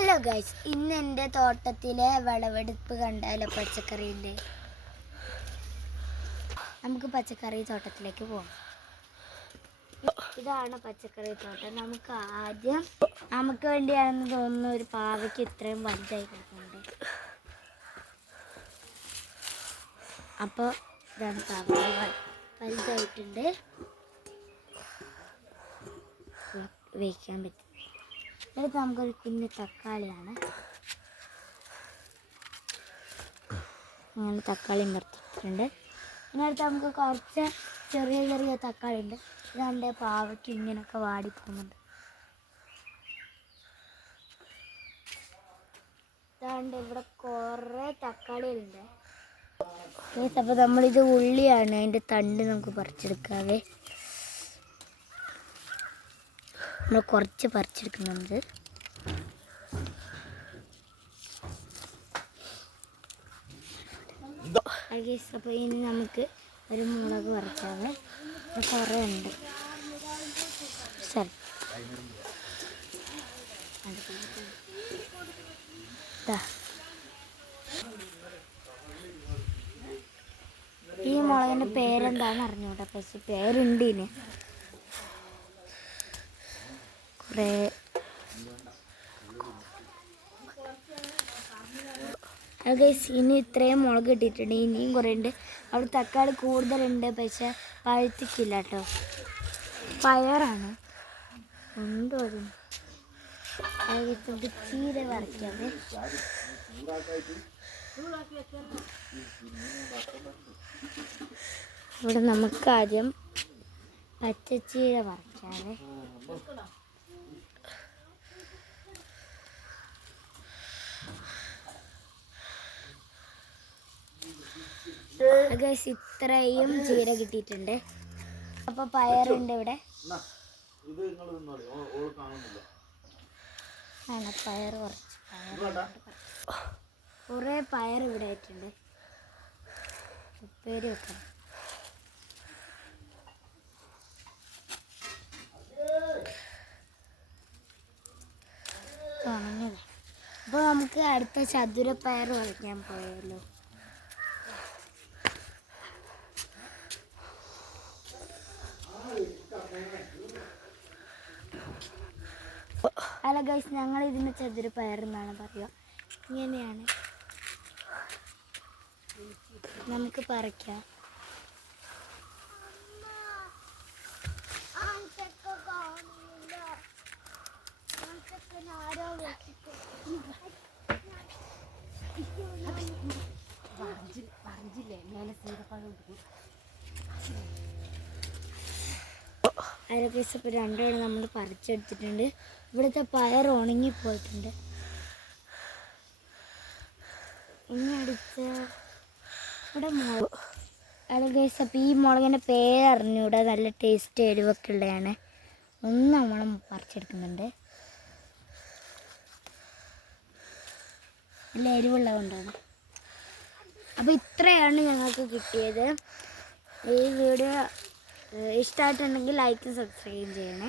Hello guys, ഇന്ന് എൻ്റെ തോട്ടത്തിലെ വിളവെടുപ്പ് കണ്ടാലോ പച്ചക്കറിൻ്റെ. നമുക്ക് പച്ചക്കറി തോട്ടത്തിലേക്ക് പോകാം. ഇതാണ് പച്ചക്കറി തോട്ടം. നമുക്ക് വേണ്ടിയാണെന്ന് തോന്നുന്ന ഒരു പാവയ്ക്ക് ഇത്രയും വലുതായി കിടക്കുന്നുണ്ട്. അപ്പോൾ ഇതാണ് പാവയ്ക്ക് വലുതായിട്ടുണ്ട്, വേവിക്കാൻ പറ്റും. എന്നിട്ട് നമുക്കൊരു കുഞ്ഞ് തക്കാളിയാണ്. അങ്ങനെ തക്കാളി നിർത്തിയിട്ടുണ്ട്. ഇതിനടുത്ത് നമുക്ക് കുറച്ച് ചെറിയ ചെറിയ തക്കാളി ഉണ്ട്. ഇതാണ്ട് പാവയ്ക്ക് ഇങ്ങനെയൊക്കെ വാടിപ്പോകുന്നുണ്ട്. ഇതാണ്ട് ഇവിടെ കുറേ തക്കാളികളുണ്ട്. അപ്പോൾ നമ്മളിത് ഉള്ളിയാണ്, അതിൻ്റെ തണ്ട് നമുക്ക് പറിച്ചെടുക്കാതെ നമ്മൾ കുറച്ച് പറിച്ചെടുക്കുന്നുണ്ട്. അപ്പോൾ ഇനി നമുക്ക് ഒരു മുളക് പറിക്കാതെ കുറേ ഉണ്ട്. ഈ മുളകിൻ്റെ പേരെന്താണെന്ന് അറിഞ്ഞൂടാ, പക്ഷെ പേരുണ്ട് ഇതിന്. കുറേ ഇനി ഇത്രയും മുളക് ഇട്ടിട്ടുണ്ട്. ഇനിയും കുറേ ഉണ്ട്. അവിടെ തക്കാളി കൂടുതലുണ്ട്, പക്ഷെ പഴുത്തിക്കില്ല കേട്ടോ. പയറാണ് എന്തോ ചീര വറക്കാതെ. ഇവിടെ നമുക്ക് ആദ്യം പച്ചച്ചീര വറക്കാതെ. ഇത്രയും ചീര കിട്ടിയിട്ടുണ്ട്. അപ്പൊ പയറുണ്ട് ഇവിടെ. പയർ കുറേ പയർ ഇവിടെ ആയിട്ടുണ്ട്. ഉപ്പേരി വെക്കണം. അപ്പോൾ നമുക്ക് അടുത്ത ചതുരപ്പയർ വരയ്ക്കാൻ പോയല്ലോ. ഹലോ ഗൈസ്, ഞങ്ങൾ ഇതിന് ചതുരപ്പയർ എന്നാണ് പറയുക. ഇങ്ങനെയാണ് നമുക്ക് പറിക്കാം. ഇപ്പോൾ രണ്ടുപേരും നമ്മൾ പറിച്ചെടുത്തിട്ടുണ്ട്. ഇവിടുത്തെ പയർ ഉണങ്ങിപ്പോയിട്ടുണ്ട്. ഇനി അടുത്ത ഇവിടെ മുളക്. അപ്പോൾ ഈ മുളകിൻ്റെ പേരറിഞ്ഞൂടെ, നല്ല ടേസ്റ്റ് എരിവൊക്കെ ഉള്ളതാണ്. ഒന്ന് നമ്മൾ പറിച്ചെടുക്കുന്നുണ്ട്. നല്ല എരിവുള്ളത് കൊണ്ടാണ്. അപ്പോൾ ഇത്രയാണ് ഞങ്ങൾക്ക് കിട്ടിയത്. ഈ വീഡിയോ ഇഷ്ടമായിട്ടുണ്ടെങ്കിൽ ലൈക്ക് സബ്സ്ക്രൈബ് ചെയ്യണേ.